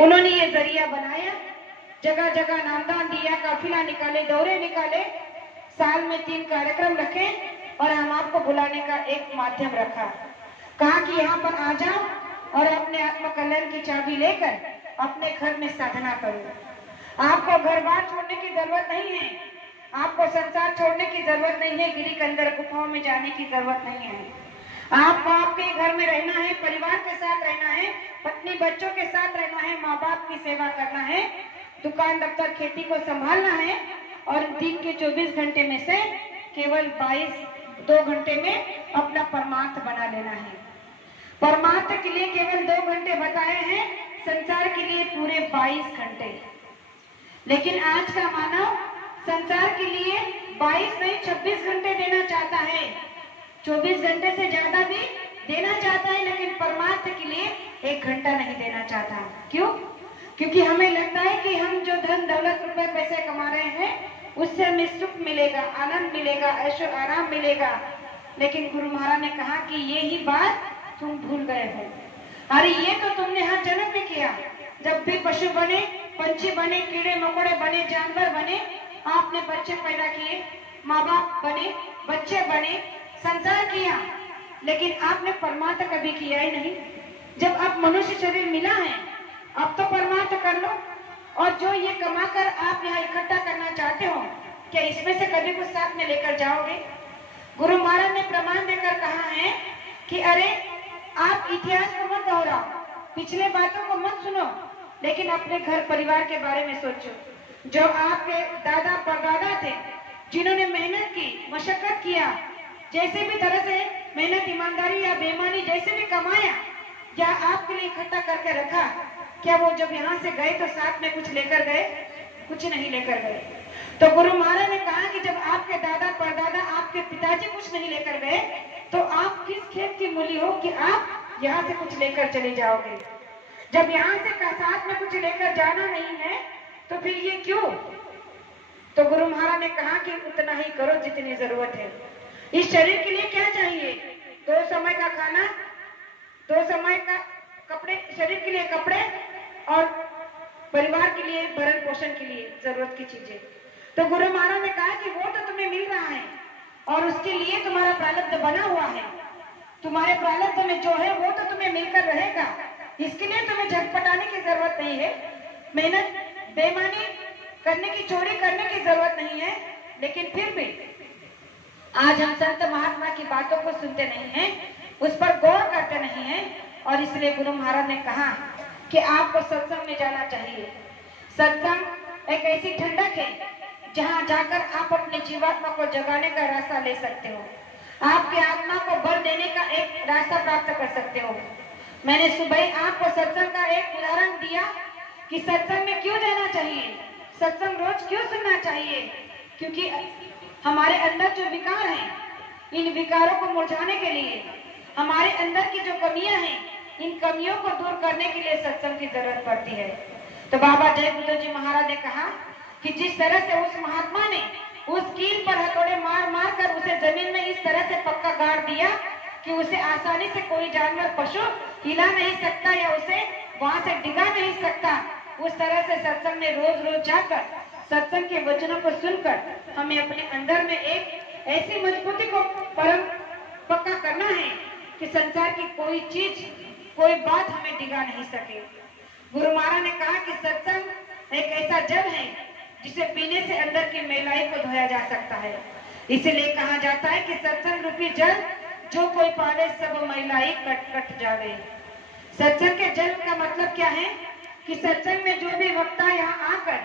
उन्होंने ये जरिया बनाया, जगह जगह नामदान दिया, काफिला निकाले, दौरे निकाले, साल में 3 कार्यक्रम रखे और हम आपको बुलाने का एक माध्यम रखा। कहा कि यहाँ पर आ जाओ और अपने आत्म कल्याण की चाबी लेकर अपने घर में साधना करो। आपको घर बार छोड़ने की जरूरत नहीं है, आपको संसार छोड़ने की जरूरत नहीं है, गिरी के अंदर गुफाओं में जाने की जरूरत नहीं है। आपको आपके घर में रहना है, परिवार के साथ रहना है, पत्नी बच्चों के साथ रहना है, माँ बाप की सेवा करना है, दुकान दफ्तर खेती को संभालना है और दिन के 24 घंटे में से केवल 2 घंटे में अपना परमार्थ बना लेना है। परमार्थ के लिए केवल 2 घंटे बताए हैं, संसार के लिए पूरे 22 घंटे। लेकिन आज का मानव संसार के लिए 22 नहीं 26 घंटे देना चाहता है, 24 घंटे से ज्यादा भी देना चाहता है, लेकिन परमार्थ के लिए 1 घंटा नहीं देना चाहता। क्यों? क्योंकि हमें लगता है कि हम जो धन दौलत रुपए पैसे कमा रहे हैं उससे हमें सुख मिलेगा, आनंद मिलेगा, ऐशो आराम मिलेगा। लेकिन गुरु महाराज ने कहा कि ये ही बात तुम भूल गए हो। अरे ये तो तुमने हर जन्म में किया, जब भी पशु बने, पंछी बने, कीड़े मकोड़े बने, जानवर बने, आपने बच्चे पैदा किए, माँ बाप बने, बच्चे बने, संसार किया, लेकिन आपने परमार्थ कभी किया ही नहीं। जब आप मनुष्य शरीर मिला है, अब तो परमार्थ कर लो। और जो ये कमाकर आप यहाँ इकट्ठा करना चाहते हो, क्या इसमें से कभी कुछ साथ में लेकर जाओगे? गुरु महाराज ने प्रमाण देकर कहा है कि अरे आप इतिहास को मत दोहराओ, पिछले बातों को मत सुनो, लेकिन अपने घर परिवार के बारे में सोचो। जो आपके दादा परदादा थे, जिन्होंने मेहनत की, मशक्कत किया, जैसे भी तरह से मेहनत, ईमानदारी या बेईमानी जैसे भी कमाया, क्या आपके लिए इकट्ठा करके रखा? क्या वो जब यहाँ से गए तो साथ में कुछ लेकर गए? कुछ नहीं लेकर गए। तो गुरु महाराज ने कहा कि जब आपके दादा परदादा, आपके पिताजी कुछ नहीं लेकर गए, तो आप किस खेत की मूली हो कि आप यहाँ से कुछ लेकर चले जाओगे? जब यहाँ से साथ में कुछ लेकर जाना नहीं है तो फिर ये क्यों? तो गुरु महाराज ने कहा कि उतना ही करो जितनी जरूरत है। इस शरीर के लिए क्या चाहिए? 2 समय का खाना, 2 समय का कपड़े, शरीर के लिए कपड़े और परिवार के लिए भरण पोषण के लिए जरूरत की चीजें। तो गुरु महाराज ने कहा कि वो तो तुम्हें मिल रहा है और उसके लिए तुम्हारा प्रारब्ध बना हुआ है, तुम्हारे प्रारब्ध में जो है वो तो तुम्हें मिलकर रहेगा, इसके लिए तुम्हें झटपटाने की जरूरत नहीं है, मेहनत बेईमानी करने की, चोरी करने की जरूरत नहीं है। लेकिन फिर भी आज हम संत महात्मा की बातों को सुनते नहीं हैं, उस पर गौर करते नहीं हैं, और इसलिए गुरु महाराज ने कहा कि आपको सत्संग में जाना चाहिए। सत्संग एक ऐसी ठंडक है जहां जाकर आप अपने जीवात्मा को जगाने का रास्ता ले सकते हो, आपके आत्मा को बल देने का एक रास्ता प्राप्त कर सकते हो। मैंने सुबह आपको सत्संग का एक उदाहरण दिया कि सत्संग में क्यों जाना चाहिए, सत्संग रोज क्यों सुनना चाहिए, क्योंकि हमारे अंदर जो विकार हैं, इन विकारों को मुरझाने के लिए, हमारे अंदर की जो कमियां हैं, इन कमियों को दूर करने के लिए सत्संग की जरूरत पड़ती है। तो बाबा जय बुद्ध जी महाराज ने कहा कि जिस तरह से उस महात्मा ने उस कील पर हथौड़े मार मार कर उसे जमीन में इस तरह से पक्का गाड़ दिया कि उसे आसानी से कोई जानवर, पशु हिला नहीं सकता या उसे वहां से डिगा नहीं सकता, उस तरह से सत्संग में रोज रोज जाकर सत्संग के वचनों को सुनकर हमें अपने अंदर में एक ऐसी मजबूती को परम पक्का करना है कि संसार की कोई चीज, कोई बात हमें डिगा नहीं सके। गुरु महाराज ने कहा कि सत्संग एक ऐसा जल है जिसे पीने से अंदर की मैलाई को धोया जा सकता है। इसीलिए कहा जाता है कि सत्संग रूपी जल जो कोई पावे सब मैलाई कट कट जावे। सत्संग के जल का मतलब क्या है कि सत्संग में जो भी वक्ता यहाँ आकर